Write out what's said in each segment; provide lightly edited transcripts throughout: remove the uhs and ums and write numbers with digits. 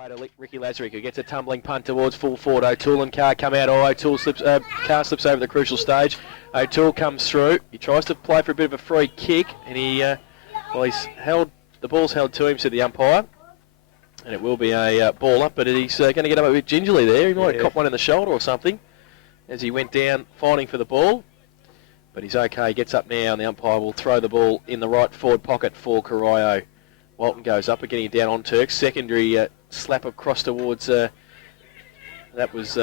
away to Ricky Lazarick, who gets a tumbling punt towards full forward. O'Toole and Carr come out. O'Toole slips, Carr slips over the crucial stage. O'Toole comes through. He tries to play for a bit of a free kick, and he's held. The ball's held to him, said the umpire, and it will be a ball up. But he's going to get up a bit gingerly there. He might have copped one in the shoulder or something as he went down fighting for the ball. But he's okay. He gets up now, and the umpire will throw the ball in the right forward pocket for Corio. Walton goes up, getting it down on Turk. Secondary slap across towards, that was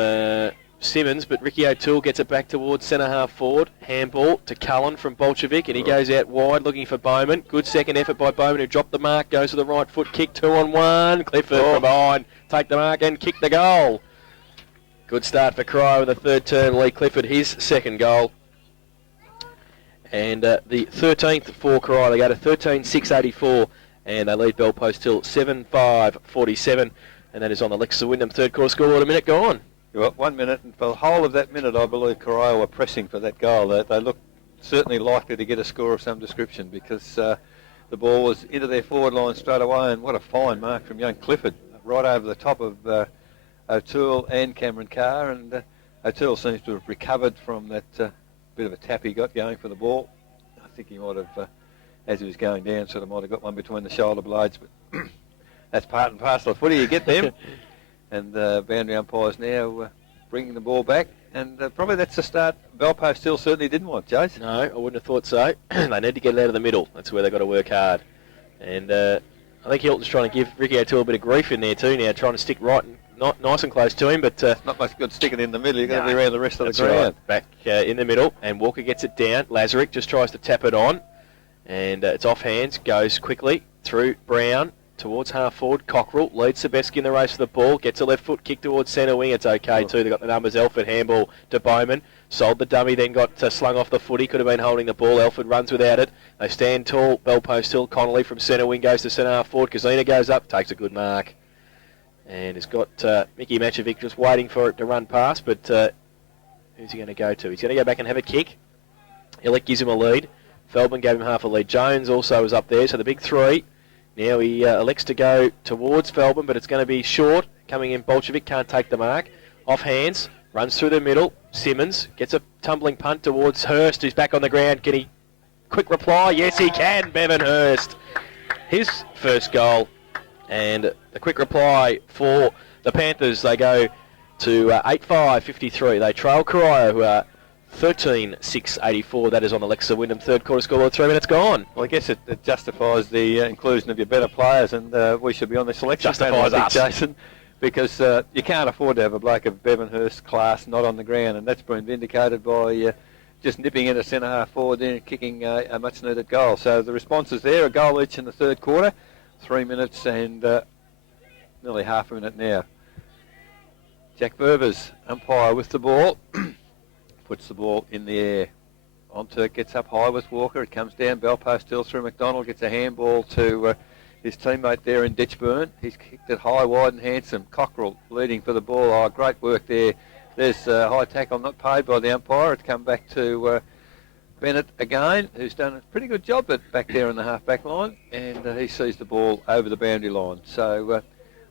Simmons, but Ricky O'Toole gets it back towards centre half forward. Handball to Cullen from Bolshevik, and he goes out wide looking for Bowman. Good second effort by Bowman, who dropped the mark, goes to the right foot, kick 2-on-1. Clifford from behind, take the mark and kick the goal. Good start for Corio in the third turn. Lee Clifford, his second goal. And the 13th for Corio. They go to 13-6-84. And they lead Bell Post till 7-5-47. And that is on the Lexus Wyndham third quarter score. A minute gone. You've got 1 minute, and for the whole of that minute, I believe Corio were pressing for that goal. They looked certainly likely to get a score of some description because the ball was into their forward line straight away. And what a fine mark from young Clifford, right over the top of O'Toole and Cameron Carr. And O'Toole seems to have recovered from that bit of a tap he got going for the ball. I think he might have... as he was going down, sort of might have got one between the shoulder blades, but that's part and parcel of footy. You get them, and the boundary umpires now bringing the ball back, and probably that's the start Bell Post still certainly didn't want, Jace. No, I wouldn't have thought so. They need to get it out of the middle. That's where they've got to work hard. And I think Hilton's trying to give Ricky O'Toole a bit of grief in there too now, trying to stick right and not nice and close to him, but... not much good sticking in the middle. You've got to be around the rest of the ground. Right. Back in the middle, and Walker gets it down. Lazarick just tries to tap it on. And it's off hands, goes quickly through Brown towards half forward. Cockrell leads Sebeski in the race for the ball, gets a left foot kick towards centre wing. It's okay too. They've got the numbers. Elford handball to Bowman. Sold the dummy, then got slung off the footy. Could have been holding the ball. Elford runs without it. They stand tall. Bell Post still. Connolly from centre wing goes to centre half forward. Kazina goes up, takes a good mark. And it's got Mickey Machovic just waiting for it to run past. But who's he going to go to? He's going to go back and have a kick. Illick gives him a lead. Feldman gave him half a lead. Jones also was up there, so the big three. Now he elects to go towards Feldman, but it's going to be short. Coming in, Bolshevik can't take the mark. Off hands, runs through the middle. Simmons gets a tumbling punt towards Hurst, who's back on the ground. Can he quick reply? Yes, he can. Bevan Hurst, his first goal. And the quick reply for the Panthers. They go to 8-5-53. They trail Corio, who are 13-6-84. That is on the Lexus Wyndham third quarter score. 3 minutes gone. Well, I guess it justifies the inclusion of your better players, and we should be on the selection justifies panel, us, Jason, because you can't afford to have a bloke of Bevan Hurst's class not on the ground, and that's been vindicated by just nipping in a centre half forward there and kicking a much needed goal. So the responses there, a goal each in the third quarter. 3 minutes and nearly half a minute now. Jack Burbers, umpire with the ball. Puts the ball in the air. Onturk gets up high with Walker. It comes down. Bell Post still through McDonald. Gets a handball to his teammate there in Ditchburn. He's kicked it high, wide and handsome. Cockrell leading for the ball. Oh, great work there. There's a high tackle not paid by the umpire. It's come back to Bennett again, who's done a pretty good job back there in the half-back line. And he sees the ball over the boundary line. So...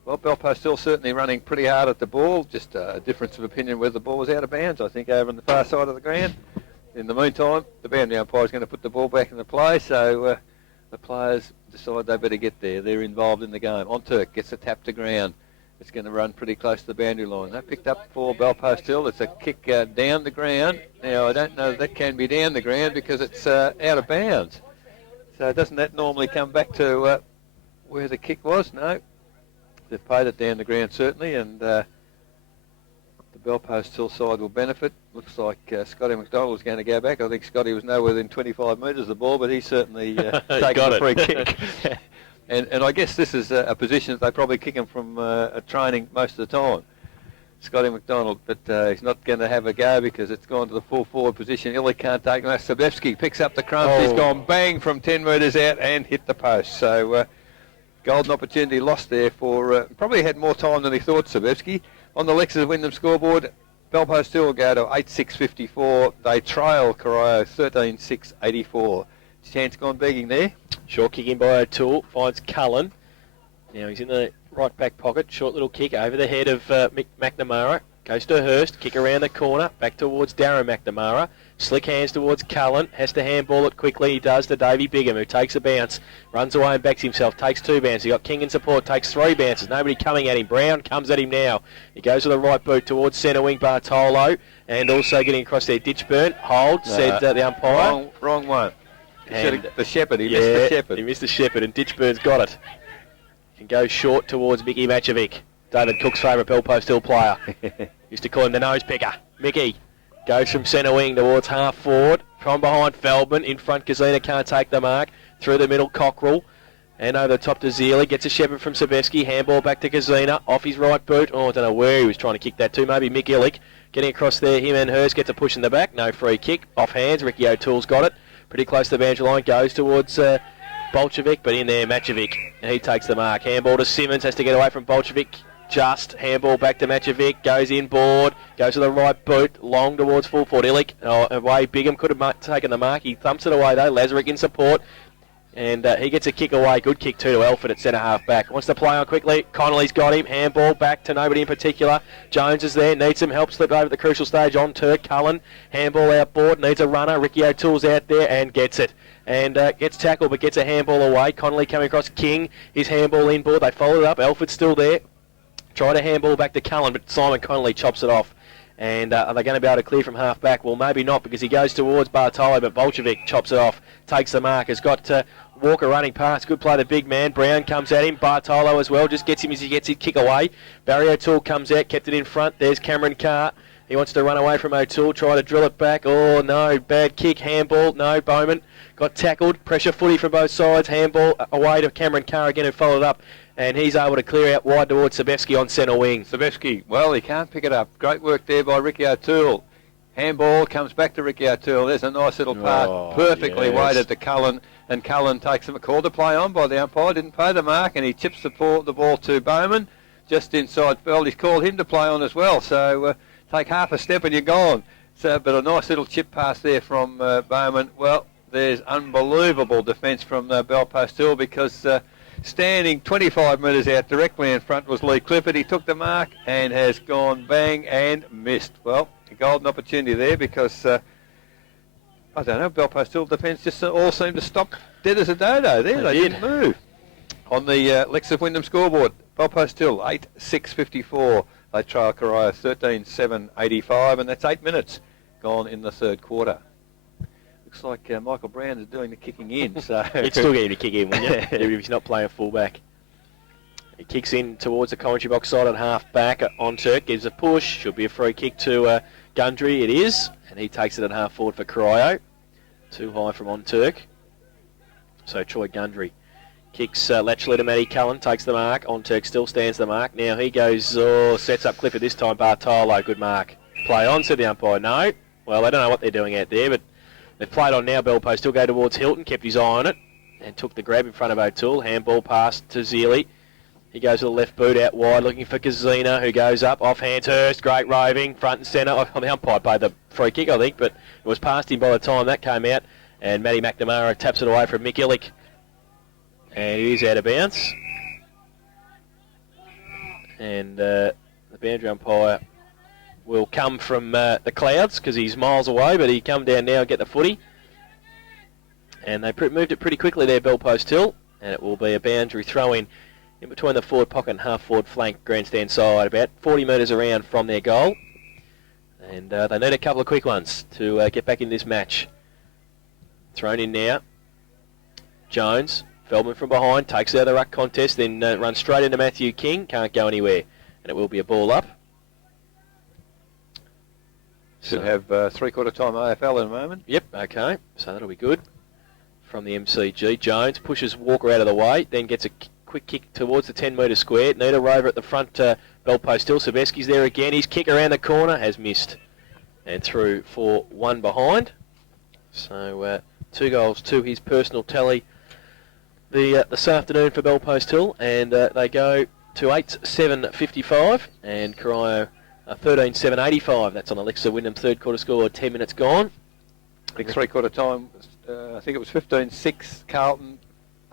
well, Bell Post still certainly running pretty hard at the ball. Just a difference of opinion whether the ball was out of bounds, I think, over on the far side of the ground. In the meantime, the boundary umpire is going to put the ball back into play, so the players decide they better get there. They're involved in the game. Onturk gets a tap to ground. It's going to run pretty close to the boundary line. They picked up for Bell Post Hill. It's a kick down the ground. Now, I don't know that can be down the ground because it's out of bounds. So doesn't that normally come back to where the kick was? No. They've paid it down the ground, certainly, and the Bell Post Hill side will benefit. Looks like Scotty McDonald is going to go back. I think Scotty was nowhere within 25 metres of the ball, but he certainly taken a free kick. and I guess this is a position that they probably kick him from a training most of the time, Scotty McDonald, but he's not going to have a go because it's gone to the full forward position. Illy can't take him. Sabevsky picks up the crunch. He's gone bang from 10 metres out and hit the post. So... golden opportunity lost there for... probably had more time than he thought, Sabevsky. On the Lexus Wyndham scoreboard, Bell Post still go to 8-6-54. They trail Corio 13-6-84. Chance gone begging there. Short kick in by O'Toole. Finds Cullen. Now he's in the right back pocket. Short little kick over the head of McNamara. Goes to Hurst, kick around the corner, back towards Darren McNamara. Slick hands towards Cullen, has to handball it quickly. He does to Davey Bigham, who takes a bounce, runs away and backs himself, takes 2 bounces. He got King in support, takes 3 bounces. Nobody coming at him. Brown comes at him now. He goes with the right boot towards centre wing Bartolo, and also getting across there, Ditchburn. Hold, said the umpire. Wrong one. And the shepherd, he missed the shepherd. He missed the shepherd, and Ditchburn's got it. Can go short towards Mickey Machovic. David Cook's favourite Bell Post Hill player. Used to call him the nose picker. Mickey goes from centre wing towards half forward. From behind Feldman. In front, Gazina can't take the mark. Through the middle, Cockrell. And over the top to Zealy. Gets a shepherd from Sabeski. Handball back to Gazina. Off his right boot. Oh, I don't know where he was trying to kick that to. Maybe Mick Illick. Getting across there. Him and Hurst gets a push in the back. No free kick. Off hands. Ricky O'Toole's got it. Pretty close to the boundary line. Goes towards Bolchevic. But in there, Machovic. And he takes the mark. Handball to Simmons. Has to get away from Bolchevic. Just handball back to Machovic, goes inboard, goes to the right boot, long towards full forward. Illick, away, Bigham could have taken the mark. He thumps it away though. Lazarick in support, and he gets a kick away. Good kick too to Elford at centre half back. Wants to play on quickly. Connolly's got him. Handball back to nobody in particular. Jones is there, needs some help. Slip over at the crucial stage on Turk. Cullen, handball outboard, needs a runner. Ricky O'Toole's out there and gets it. And gets tackled but gets a handball away. Connolly coming across King. His handball inboard. They followed it up. Elford's still there. Try to handball back to Cullen, but Simon Connolly chops it off. And are they going to be able to clear from half back? Well, maybe not, because he goes towards Bartolo, but Bolchevic chops it off, takes the mark. Has got Walker running past. Good play, the big man. Brown comes at him. Bartolo as well, just gets him as he gets his kick away. Barry O'Toole comes out, kept it in front. There's Cameron Carr. He wants to run away from O'Toole, try to drill it back. Oh, no, bad kick, handball. No, Bowman got tackled. Pressure footy from both sides. Handball away to Cameron Carr again, who followed up. And he's able to clear out wide towards Sabeski on centre wing. Sabeski, well, he can't pick it up. Great work there by Ricky O'Toole. Handball comes back to Ricky O'Toole. There's a nice little pass, perfectly weighted to Cullen. And Cullen takes him a call to play on by the umpire. Didn't pay the mark, and he chips the ball to Bowman just inside field. He's called him to play on as well. So take half a step and you're gone. So, but a nice little chip pass there from Bowman. Well, there's unbelievable defence from Bell Post Hill, because standing 25 metres out directly in front was Lee Clifford. He took the mark and has gone bang and missed. Well, a golden opportunity there, because, I don't know, Bell Post Hill defence just all seemed to stop dead as a dodo there. They didn't move. On the Lex of Wyndham scoreboard, Bell Post Hill 8-6-54. They trail Corio 13-7-85, and that's 8 minutes gone in the third quarter. Looks like Michael Brown is doing the kicking in. So He'd still get him to kick in, wouldn't you? Even if he's not playing fullback. He kicks in towards the commentary box side at half back on Turk. Gives a push. Should be a free kick to Gundry. It is. And he takes it at half forward for Corio. Too high from on Turk. So Troy Gundry kicks laterally to Matty Cullen. Takes the mark. On Turk still stands the mark. Now he goes, sets up Clifford this time. Bartolo. Good mark. Play on, said the umpire. No. Well, they don't know what they're doing out there, but they've played on now. Bell Post still go towards Hilton, kept his eye on it, and took the grab in front of O'Toole. Handball pass to Zealy. He goes to the left boot out wide, looking for Kazina, who goes up. Off hands Hurst, great roving, front and centre. Oh, the umpire played the free kick, I think, but it was past him by the time that came out. And Matty McNamara taps it away from Mick Illick. And it is out of bounds. And the boundary umpire will come from the clouds, because he's miles away, but he come down now and get the footy. And they moved it pretty quickly there, Bell Post Hill, and it will be a boundary throw-in in between the forward pocket and half-forward flank grandstand side, about 40 metres around from their goal. And they need a couple of quick ones to get back in this match. Thrown in now. Jones, Feldman from behind, takes out of the ruck contest, then runs straight into Matthew King, can't go anywhere. And it will be a ball up. Should have three-quarter time AFL in a moment. Yep, okay, so that'll be good. From the MCG, Jones pushes Walker out of the way, then gets a quick kick towards the 10-metre square. Nita Rover at the front, Bell Post Hill. Sabeski's there again. His kick around the corner has missed. And through for one behind. So 2 goals to his personal tally this afternoon for Bell Post Hill. And they go to 8-7-55. And Corio 13-7-85. That's on Alexa Wyndham, third quarter score, 10 minutes gone. I think three-quarter time, I think it was 15-6 Carlton,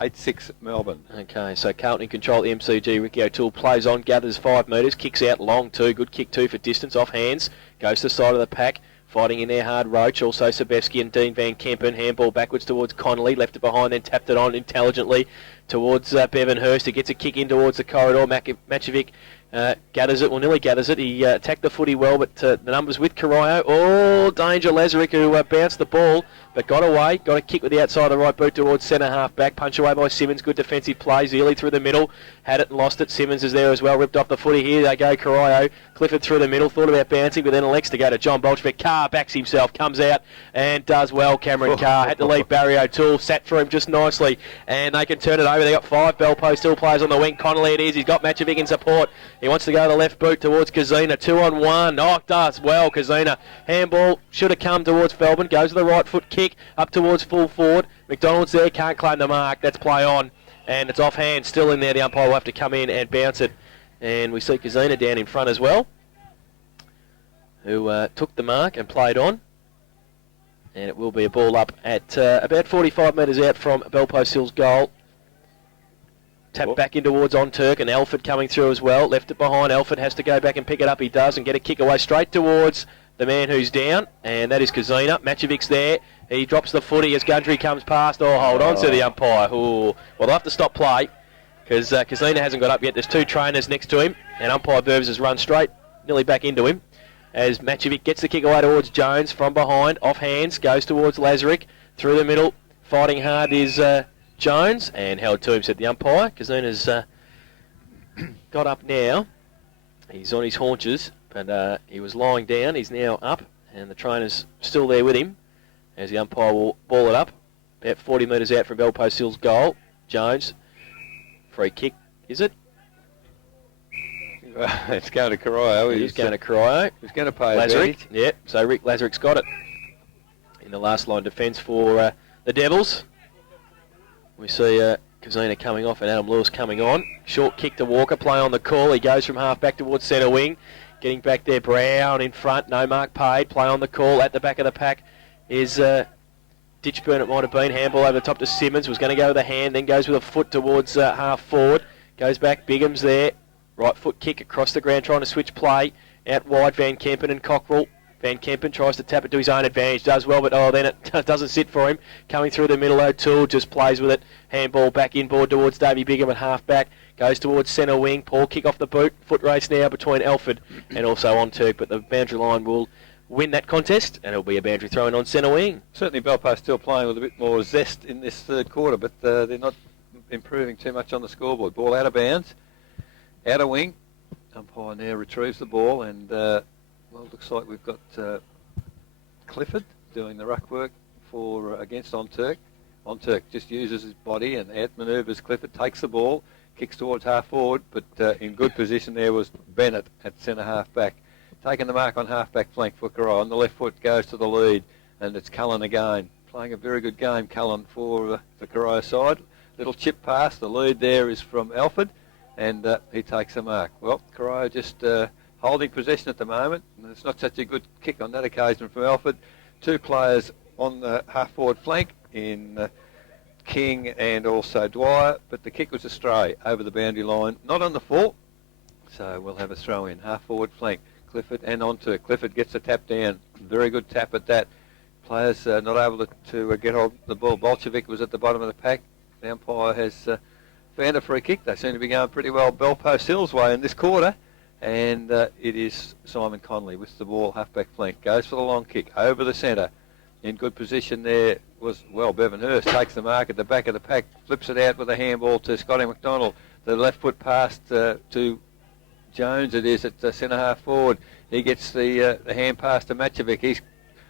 8-6 Melbourne. Okay, so Carlton in control at the MCG. Ricky O'Toole plays on, gathers 5 metres, kicks out long 2, good kick 2 for distance, off hands, goes to the side of the pack. Fighting in there hard, Roach, also Sebesky and Dean Van Kempen. Handball backwards towards Connolly, left it behind, then tapped it on intelligently towards Bevan Hurst. He gets a kick in towards the corridor. Macevic gathers it, well, nearly gathers it. He attacked the footy well, but the numbers with Corio. Oh, danger, Lazaric, who bounced the ball, but got away. Got a kick with the outside of the right boot towards centre half back. Punch away by Simmons. Good defensive plays. Ely through the middle. Had it and lost it. Simmons is there as well. Ripped off the footy. Here they go, Corio. Clifford through the middle. Thought about bouncing, but then elects to go to John Bolshevik. Carr backs himself. Comes out and does well. Cameron Carr had to leave Barry O'Toole. Sat for him just nicely. And they can turn it over. They got 5 Bell Post still players on the wing. Connolly it is. He's got Macevic in support. He wants to go to the left boot towards Kazina. 2-on-1. Oh, does well. Kazina. Handball should have come towards Feldman. Goes to the right foot kick. Up towards full forward. McDonald's there. Can't claim the mark. That's play on. And it's off hand. Still in there. The umpire will have to come in and bounce it. And we see Kazina down in front as well, who took the mark and played on. And it will be a ball up at about 45 metres out from Bell Post Hill's goal. Tap back in towards On Turk, and Alford coming through as well. Left it behind. Alford has to go back and pick it up. He does, and get a kick away straight towards the man who's down, and that is Kazina. Macevic's there. He drops the footy as Gundry comes past. Oh, hold on to the umpire. Ooh. Well, they'll have to stop play because Kazina hasn't got up yet. There's 2 trainers next to him, and umpire Burbs has run straight, nearly back into him, as Macevic gets the kick away towards Jones from behind, off hands, goes towards Lazaric, through the middle, fighting hard is Jones, and held to him, said the umpire. Kazina's got up now. He's on his haunches, but he was lying down. He's now up, and the trainer's still there with him, as the umpire will ball it up, about 40 metres out from Bell Post Hill's goal. Jones, free kick, is it? It's going to Corio. He's going to Corio. He's going to pay Lazaric. Yep, so Rick Lazaric's got it in the last line defence for the Devils. We see Kazina coming off and Adam Lewis coming on. Short kick to Walker, play on the call. He goes from half back towards centre wing. Getting back there, Brown in front, no mark paid. Play on the call at the back of the pack is Ditchburn, it might have been. Handball over the top to Simmons. Was going to go with a hand, then goes with a foot towards half forward. Goes back, Bigham's there. Right foot kick across the ground, trying to switch play. Out wide, Van Kempen and Cockrell. Van Kempen tries to tap it to his own advantage. Does well, but then it doesn't sit for him. Coming through the middle, O'Toole just plays with it. Handball back inboard towards Davey Bigham at half back. Goes towards centre wing. Paul kick off the boot. Foot race now between Alford and also On Turk. But the boundary line will win that contest, and it'll be a boundary thrown on centre wing. Certainly Belfast still playing with a bit more zest in this third quarter, but they're not improving too much on the scoreboard. Ball out of bounds. Outer wing. Umpire now retrieves the ball, and well, looks like we've got Clifford doing the ruck work for against On Turk. On Turk just uses his body and outmanoeuvres Clifford, takes the ball, kicks towards half forward, but in good position there was Bennett at centre half back. Taking the mark on half back flank for Corio. On the left foot goes to the lead, and it's Cullen again. Playing a very good game, Cullen, for the Corio side. Little chip pass, the lead there is from Alford, and he takes the mark. Well, Corio just holding possession at the moment. It's not such a good kick on that occasion from Alford. 2 players on the half-forward flank in King and also Dwyer, but the kick was astray over the boundary line, not on the full, so we'll have a throw-in, half-forward flank. Clifford and onto it. Clifford gets a tap down. Very good tap at that. Players not able to get hold of the ball. Bolshevik was at the bottom of the pack. The umpire has found a free kick. They seem to be going pretty well Bell Post Hill's way in this quarter. And it is Simon Connolly with the ball, halfback flank. Goes for the long kick over the centre. In good position there was, well, Bevan Hurst takes the mark at the back of the pack. Flips it out with a handball to Scotty McDonald. The left foot pass to Jones, it is at centre half forward. He gets the hand pass to Macevic. He's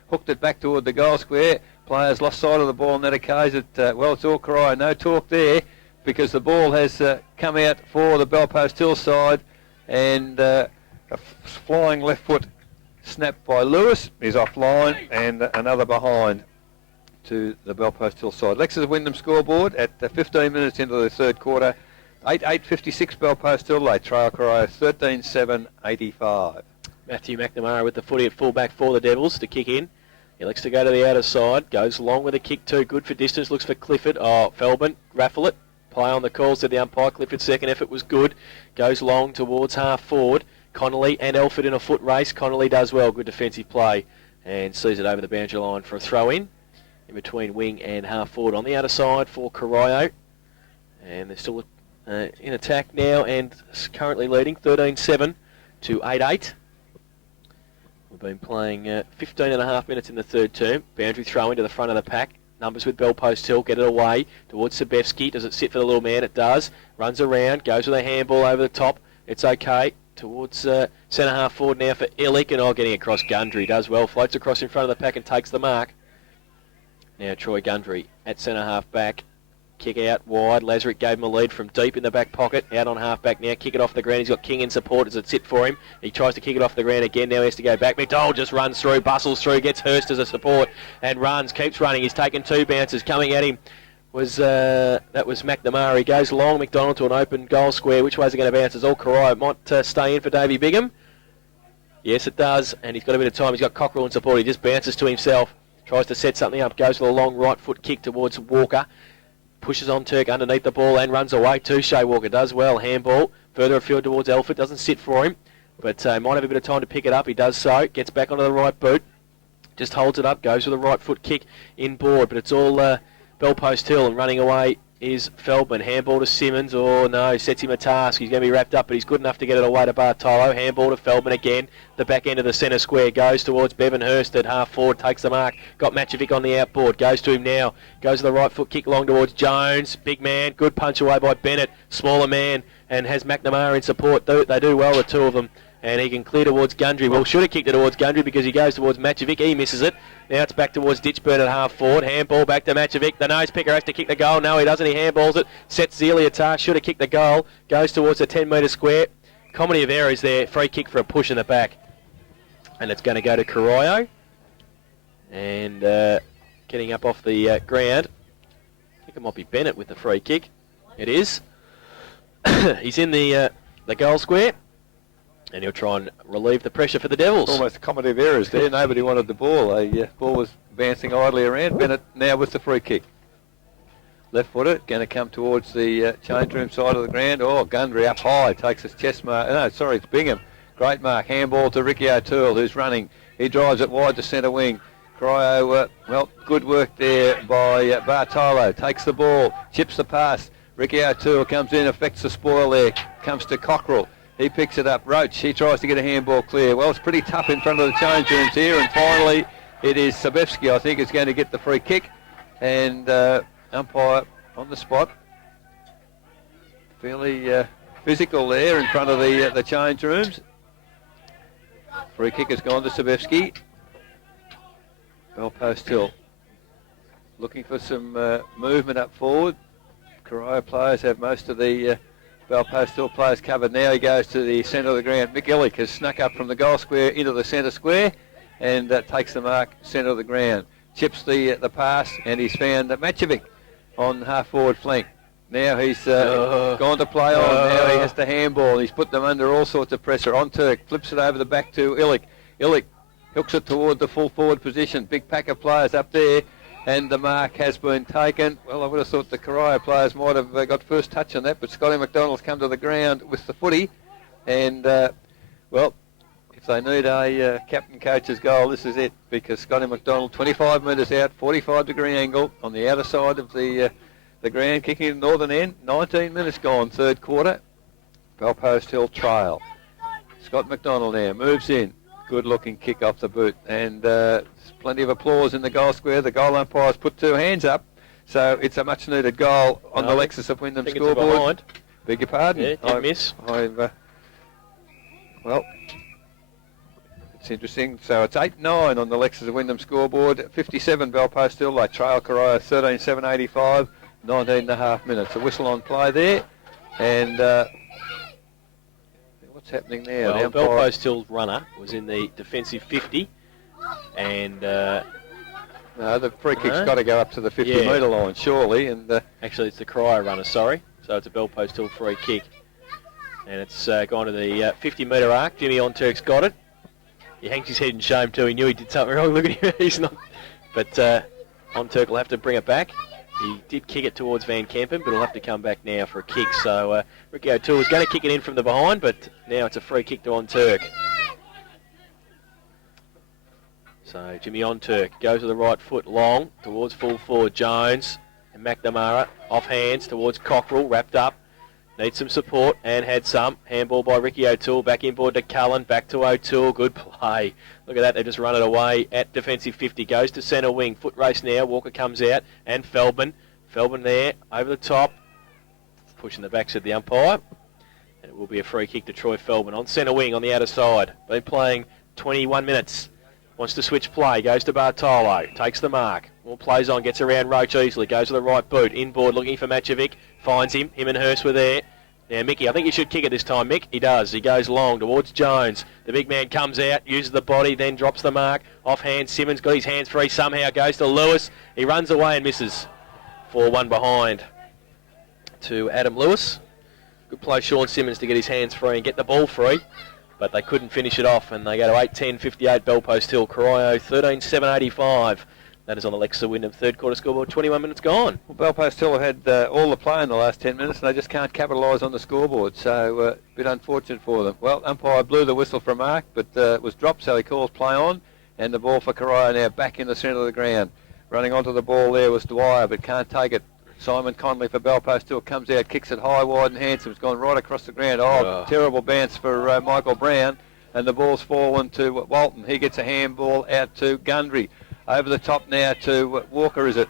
hooked it back toward the goal square. Players lost sight of the ball on that occasion. Well, it's all Corio. No talk there because the ball has come out for the Bell Post Hill side, and a flying left foot snap by Lewis is offline, and another behind to the Bell Post Hill side. Lexus Wyndham scoreboard at 15 minutes into the third quarter. 8-8-56 Bell Post Hill. They trail Corio 13-7-85. Matthew McNamara with the footy at fullback for the Devils to kick in. He likes to go to the outer side. Goes long with a kick too. Good for distance. Looks for Clifford. Oh, Feldman. Raffle it. Play on the calls to the umpire. Clifford's second effort was good. Goes long towards half forward. Connolly and Elford in a foot race. Connolly does well. Good defensive play. And sees it over the boundary line for a throw-in between wing and half forward on the outer side for Corio. And they're still in attack now and currently leading 13-7 to 8-8. We've been playing 15 and a half minutes in the third term. Boundary throw into the front of the pack. Numbers with Bellpost Hill, get it away towards Sabevsky. Does it sit for the little man? It does. Runs around, goes with a handball over the top. It's okay. Towards centre half forward now for Illick, and getting across Gundry. Does well. Floats across in front of the pack and takes the mark. Now Troy Gundry at centre half back. Kick out wide. Lazarick gave him a lead from deep in the back pocket. Out on half back now. Kick it off the ground. He's got King in support. Does it sit for him? He tries to kick it off the ground again. Now he has to go back. McDonald just runs through, bustles through, gets Hurst as a support and runs. Keeps running. He's taken 2 bounces. Coming at him that was McNamara. He goes long. McDonald to an open goal square. Which way is it going to bounce? It's all Corio. It might stay in for Davey Bigham. Yes, it does. And he's got a bit of time. He's got Cockrell in support. He just bounces to himself. Tries to set something up. Goes with a long right foot kick towards Walker. Pushes on Turk underneath the ball and runs away to Shea Walker. Does well. Handball. Further afield towards Elford. Doesn't sit for him. But might have a bit of time to pick it up. He does so. Gets back onto the right boot. Just holds it up. Goes with a right foot kick in board. But it's all Bellpost Hill. And running away is Feldman. Handball to Simmons. Oh no. Sets him a task. He's going to be wrapped up. But he's good enough to get it away to Bartolo. Handball to Feldman again. The back end of the centre square. Goes towards Bevan Hurst at half forward. Takes the mark. Got Matchovic on the outboard. Goes to him now. Goes to the right foot kick long towards Jones. Big man. Good punch away by Bennett. Smaller man. And has McNamara in support. They do well, the two of them. And he can clear towards Gundry. Well, should have kicked it towards Gundry because he goes towards Matchovic. He misses it. Now it's back towards Ditchburn at half forward. Handball back to Matchovic. The nose picker has to kick the goal. No, he doesn't. He handballs it. Sets Zelia task. Should have kicked the goal. Goes towards the 10-metre square. Comedy of errors there. Free kick for a push in the back. And it's going to go to Corio. And getting up off the ground. I think it might be Bennett with the free kick. It is. He's in the goal square. And he'll try and relieve the pressure for the Devils. Almost a comedy of errors there. Nobody wanted the ball. The ball was bouncing idly around. Bennett now with the free kick. Left footer, going to come towards the change room side of the ground. Oh, Gundry up high, takes his chest mark. No, sorry, it's Bingham. Great mark. Handball to Ricky O'Toole, who's running. He drives it wide to centre wing. Corio, well, good work there by Bartolo. Takes the ball, chips the pass. Ricky O'Toole comes in, affects the spoil there. Comes to Cockrell. He picks it up. Roach, he tries to get a handball clear. Well, it's pretty tough in front of the change rooms here. And finally, it is Sabevsky, I think, is going to get the free kick. And umpire on the spot. Fairly physical there in front of the change rooms. Free kick has gone to Sabevsky. Bellpost Hill looking for some movement up forward. Corio players have most of the Bellpost Hill players covered. Now he goes to the centre of the ground. Mick Illick has snuck up from the goal square into the centre square and takes the mark centre of the ground. Chips the pass and he's found Matchovic on half forward flank. Now he's gone to play on. Now he has to handball. He's put them under all sorts of pressure. On Turk, flips it over the back to Illick. Illick hooks it toward the full forward position. Big pack of players up there. And the mark has been taken. Well, I would have thought the Corio players might have got first touch on that, but Scotty McDonald's come to the ground with the footy. And, well, if they need a captain coach's goal, this is it, because Scotty McDonald, 25 metres out, 45-degree angle on the outer side of the ground, kicking in the northern end. 19 minutes gone, third quarter. Bellpost Hill trail. Scott McDonald now moves in. Good-looking kick off the boot. And there's plenty of applause in the goal square. The goal umpires put 2 hands up. So it's a much-needed goal on the Lexus of Wyndham scoreboard. Beg your pardon. Yeah, did miss. Well, it's interesting. So it's 8-9 on the Lexus of Wyndham scoreboard. 57 Bellpost Hill. They trail Corio 13-7-85. 19 and a half minutes. A whistle on play there. And what's happening there? Well, Bellpost Hill's runner was in the defensive 50. And no, the free kick's got to go up to the 50-metre line, surely. And actually, it's the Corio runner, sorry. So it's a Bellpost Hill free kick. And it's gone to the 50-metre arc. Jimmy Onturk's got it. He hangs his head in shame too. He knew he did something wrong. Look at him. He's not. But Onturk will have to bring it back. He did kick it towards Van Kempen, but he'll have to come back now for a kick. So Ricky O'Toole was going to kick it in from the behind, but now it's a free kick to On Turk. So Jimmy On Turk goes with the right foot long towards full forward Jones. And McNamara off hands towards Cockrell, wrapped up. Needs some support and had some. Handball by Ricky O'Toole. Back inboard to Cullen. Back to O'Toole. Good play. Look at that. They just run it away at defensive 50. Goes to centre wing. Foot race now. Walker comes out. And Feldman. Feldman there. Over the top. Pushing the backs of the umpire. And it will be a free kick to Troy Feldman on centre wing on the outer side. Been playing 21 minutes. Wants to switch play. Goes to Bartolo. Takes the mark. More plays on. Gets around Roach easily. Goes to the right boot. Inboard looking for Matchovic. Finds him. Him and Hurst were there. Now Mickey, I think you should kick it this time, Mick. He does. He goes long towards Jones. The big man comes out, uses the body, then drops the mark. Offhand, Simmons got his hands free somehow. Goes to Lewis. He runs away and misses. 4-1 behind to Adam Lewis. Good play, Sean Simmons, to get his hands free and get the ball free. But they couldn't finish it off, and they go to 8-10-58 Bellpost Hill. Corio 13-7-85. That is on Alexa Wyndham. Third quarter scoreboard, 21 minutes gone. Well, Bellpost Hill have had all the play in the last 10 minutes, and they just can't capitalise on the scoreboard, so a bit unfortunate for them. Well, umpire blew the whistle for a mark, but it was dropped, so he calls play on, and the ball for Corio now back in the centre of the ground. Running onto the ball there was Dwyer, but can't take it. Simon Connolly for Bellpost Hill comes out, kicks it high, wide and handsome. It's gone right across the ground. Terrible bounce for Michael Brown, and the ball's fallen to Walton. He gets a handball out to Gundry. Over the top now to Walker, is it?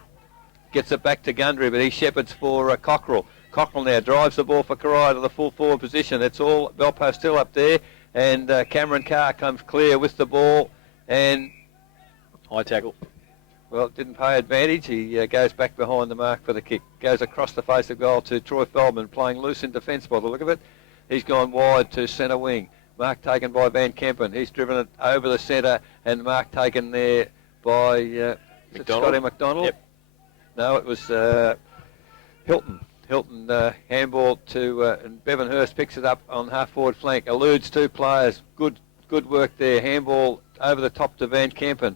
Gets it back to Gundry, but he shepherds for Cockrell. Cockrell now drives the ball for Corio to the full forward position. It's all Bellpost Hill up there, and Cameron Carr comes clear with the ball, and high tackle. Well, didn't pay advantage. He goes back behind the mark for the kick. Goes across the face of goal to Troy Feldman, playing loose in defence by the look of it. He's gone wide to centre wing. Mark taken by Van Kempen. He's driven it over the centre, and mark taken there by Scotty McDonald. Yep. No, it was Hilton. Hilton handball to and Bevan Hurst picks it up on half forward flank. Eludes two players. Good work there. Handball over the top to Van Kempen.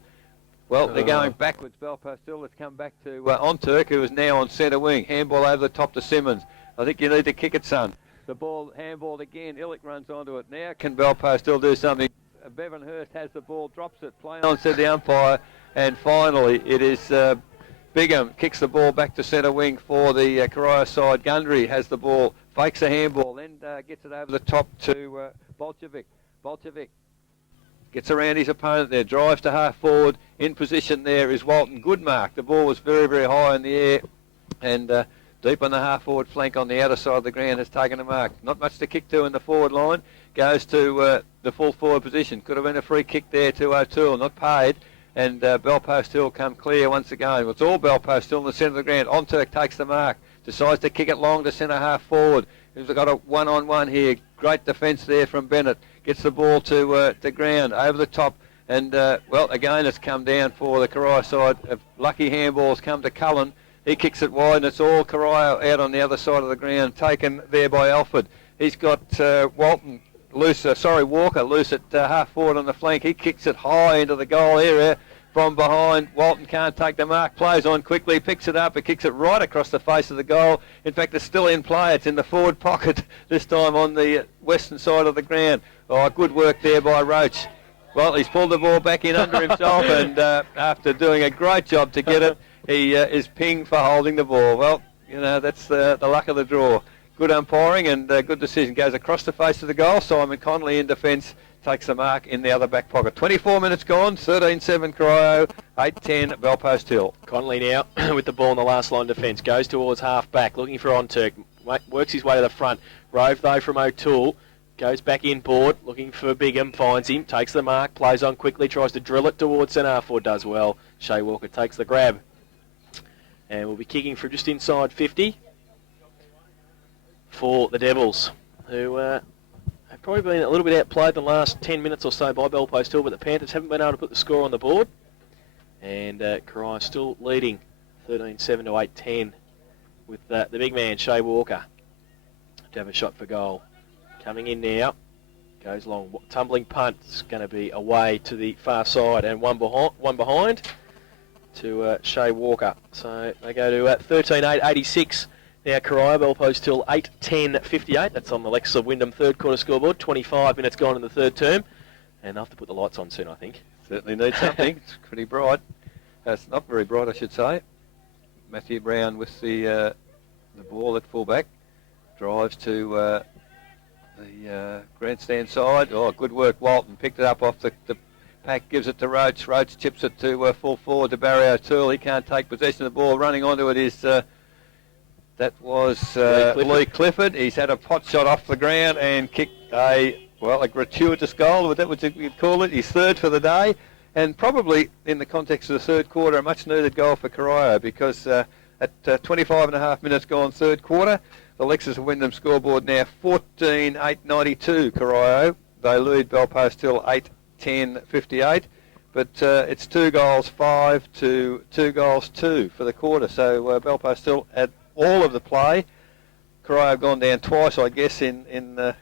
Well, they're going backwards. Bellpost Hill. Let's come back to Onturk, who is now on centre wing. Handball over the top to Simmons. I think you need to kick it, son. The ball handballed again. Illick runs onto it. Now can Bellpost Hill do something? Bevan Hurst has the ball, drops it. Play on, said the umpire. And finally, it is Bigham kicks the ball back to centre wing for the Corio side. Gundry has the ball, fakes a handball, then gets it over the top to Bolchevic. Bolchevic gets around his opponent there, drives to half forward. In position there is Walton. Good mark. The ball was very, very high in the air, and deep on the half forward flank on the outer side of the ground has taken a mark. Not much to kick to in the forward line. Goes to the full forward position. Could have been a free kick there to O'Toole, not paid. And Bellpost Hill come clear once again. It's all Bellpost Hill in the centre of the ground. Onturk takes the mark. Decides to kick it long to centre half forward. He's got a one-on-one here. Great defence there from Bennett. Gets the ball to ground over the top. And, well, again, it's come down for the Corio side. Lucky handballs come to Cullen. He kicks it wide, and it's all Corio out on the other side of the ground, taken there by Alford. He's got Walton loose, Walker loose at half forward on the flank. He kicks it high into the goal area from behind. Walton can't take the mark, plays on quickly, picks it up, and kicks it right across the face of the goal. In fact, it's still in play. It's in the forward pocket this time on the western side of the ground. Oh, good work there by Roach. Well, he's pulled the ball back in under himself, and after doing a great job to get it, he is pinged for holding the ball. Well, you know, that's the luck of the draw. Good umpiring and good decision. Goes across the face of the goal. Simon Connolly in defence takes the mark in the other back pocket. 24 minutes gone. 13-7 Corio. 8-10 Bellpost Hill. Connolly now with the ball in the last line of defence. Goes towards half back. Looking for Onturk. Works his way to the front. Rove though from O'Toole. Goes back inboard. Looking for Bigham. Finds him. Takes the mark. Plays on quickly. Tries to drill it towards centre half forward. Does well. Shea Walker takes the grab. And we'll be kicking from just inside 50. For the Devils, who have probably been a little bit outplayed the last 10 minutes or so by Bellpost Hill, but the Panthers haven't been able to put the score on the board. And Corio still leading 13-7 to 8-10 with the big man, Shea Walker, to have a shot for goal. Coming in now, goes long, tumbling punt. It's going to be away to the far side, and one behind. to Shea Walker. So they go to 13.8.86. Now Corio, bell post till 8.10.58. That's on the Lexus of Wyndham third quarter scoreboard. 25 minutes gone in the third term. And I'll have to put the lights on soon, I think. Certainly needs something. It's pretty bright. It's not very bright, I should say. Matthew Brown with the ball at fullback. Drives to the grandstand side. Oh, good work, Walton. Picked it up off the pack, gives it to Roach. Roach chips it to full forward to Barry O'Toole. He can't take possession of the ball. Running onto it is... that was Lee Clifford. He's had a pot shot off the ground and kicked a gratuitous goal. That what you'd call it. He's third for the day, and probably in the context of the third quarter, a much-needed goal for Corio because at 25 and a half minutes gone third quarter, the Lexus of Wyndham scoreboard now 14.892 Corio. They lead Belpost till 8.10.58, but it's 2 goals 5 to 2 goals 2 for the quarter. So Belpost still at all of the play. Corio have gone down twice, I guess, in the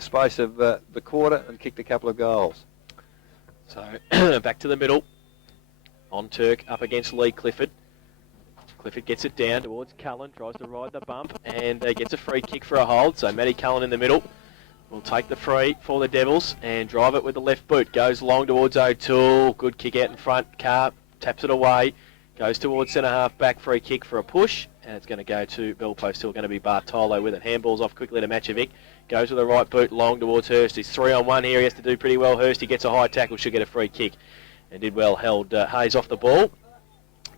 space of the quarter and kicked a couple of goals. So back to the middle. On Turk up against Lee Clifford. Clifford gets it down towards Cullen, tries to ride the bump and gets a free kick for a hold. So Matty Cullen in the middle will take the free for the Devils and drive it with the left boot. Goes long towards O'Toole. Good kick out in front. Carr taps it away. Goes towards centre half back, free kick for a push. And it's going to go to Belpost, still going to be Bartolo with it. Handballs off quickly to Matchovic. Goes with the right boot, long towards Hurst. He's 3-on-1 here. He has to do pretty well. Hurst, he gets a high tackle, should get a free kick. And did well, held Hayes off the ball.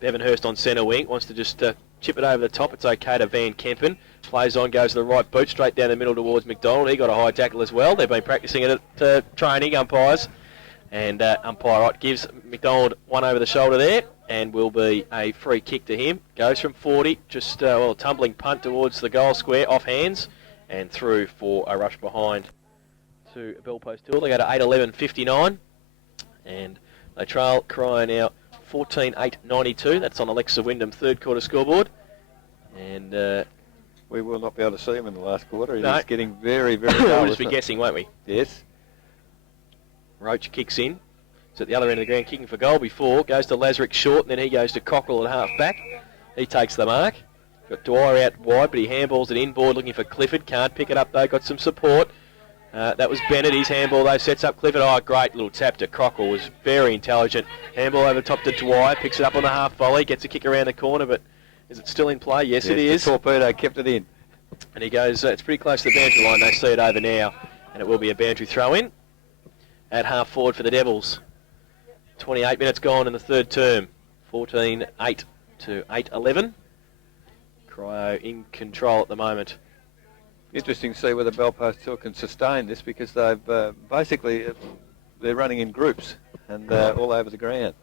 Bevan Hurst on centre wing, wants to just chip it over the top. It's okay to Van Kempen. Plays on, goes to the right boot, straight down the middle towards McDonald. He got a high tackle as well. They've been practising it at training, umpires. And umpire Ott gives McDonald one over the shoulder there. And will be a free kick to him. Goes from 40, just a tumbling punt towards the goal square, off hands, and through for a rush behind to Belpost Hill. They go to 8.11.59, and they trail Corio now 14.8.92. That's on Alexa Wyndham third quarter scoreboard. And we will not be able to see him in the last quarter. No. He's getting very, very We'll low. just be guessing, won't we? Yes. Roach kicks in. It's at the other end of the ground, kicking for goal before. Goes to Lazarick short, and then he goes to Cockrell at half back. He takes the mark. Got Dwyer out wide, but he handballs it inboard, looking for Clifford. Can't pick it up, though. Got some support. That was Bennett. His handball, though, sets up Clifford. Oh, great little tap to Cockrell. Was very intelligent. Handball over the top to Dwyer. Picks it up on the half volley. Gets a kick around the corner, but is it still in play? Yes, it is. The torpedo kept it in. And he goes, it's pretty close to the boundary line. They see it over now, and it will be a boundary throw in at half forward for the Devils. 28 minutes gone in the third term. 14-8 to 8-11. Corio in control at the moment. Interesting to see whether Belpost Hill can sustain this because they've basically they're running in groups and all over the ground.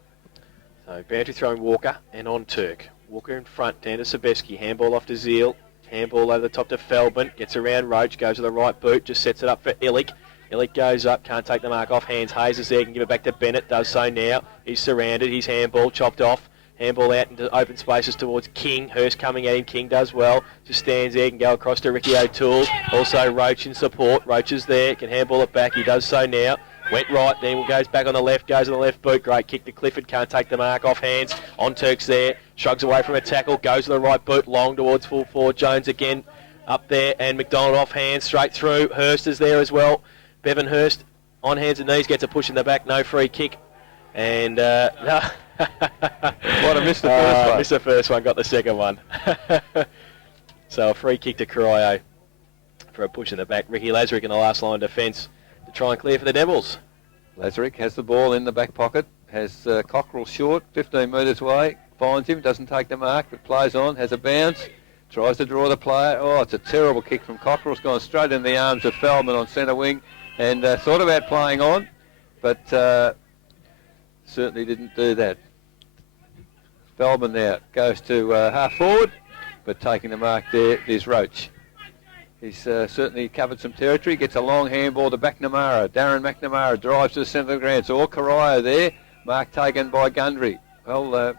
So boundary throwing Walker and on Turk. Walker in front, down to Sebeski. Handball off to Zeal. Handball over the top to Feldman. Gets around Roach, goes to the right boot, just sets it up for Illick. Illick goes up, can't take the mark off hands. Hayes is there, can give it back to Bennett, does so now. He's surrounded, his handball chopped off. Handball out into open spaces towards King. Hurst coming at him, King does well. Just stands there, can go across to Ricky O'Toole. Also Roach in support, Roach is there, can handball it back, he does so now. Went right, then goes back on the left, goes on the left boot. Great kick to Clifford, can't take the mark off hands. On Turk's there, shrugs away from a tackle, goes to the right boot, long towards full forward. Jones again up there, and McDonald off hands, straight through. Hurst is there as well. Bevan Hurst on hands and knees, gets a push in the back, no free kick. And what I missed the first one. Missed the first one, got the second one. So a free kick to Corio for a push in the back. Ricky Lazarick in the last line of defence to try and clear for the Devils. Lazarick has the ball in the back pocket, has Cockrell short, 15 metres away, finds him, doesn't take the mark, but plays on, has a bounce, tries to draw the player. Oh, it's a terrible kick from Cockrell. It's gone straight in the arms of Feldman on centre wing and thought about playing on, but certainly didn't do that. Feldman now goes to half forward, but taking the mark there is Roach. He's certainly covered some territory, gets a long handball to McNamara. Darren McNamara drives to the centre of the ground. So all Corio there, mark taken by Gundry. Well,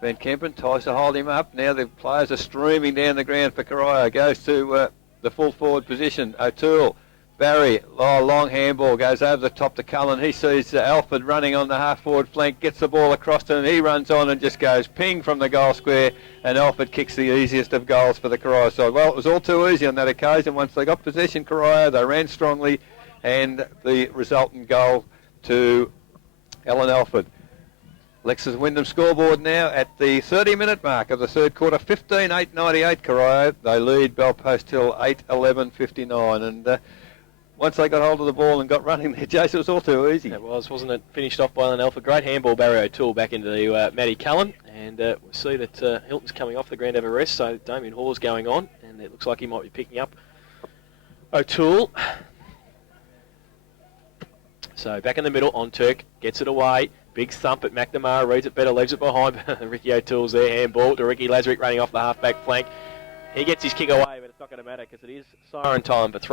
Van Kempen tries to hold him up. Now the players are streaming down the ground for Corio. Goes to the full forward position. O'Toole Barry, long handball, goes over the top to Cullen. He sees Alford running on the half-forward flank, gets the ball across to him. He runs on and just goes ping from the goal square, and Alford kicks the easiest of goals for the Corio side. Well, it was all too easy on that occasion. Once they got possession, Corio, they ran strongly, and the resultant goal to Alan Alford. Lexus Wyndham scoreboard now at the 30-minute mark of the third quarter, 15-8-98 Corio. They lead Bellpost Hill 8-11-59, and once they got hold of the ball and got running there, Jason, it was all too easy. It was, wasn't it? Finished off by Alan Alford. Great handball, Barry O'Toole back into the Matty Cullen. And we'll see that Hilton's coming off the ground over rest, so Damien Hall's going on. And it looks like he might be picking up O'Toole. So back in the middle on Turk, gets it away. Big thump at McNamara, reads it better, leaves it behind. Ricky O'Toole's there, handball to Ricky Lazarick running off the half-back flank. He gets his kick away, but it's not going to matter because it is siren time for 3.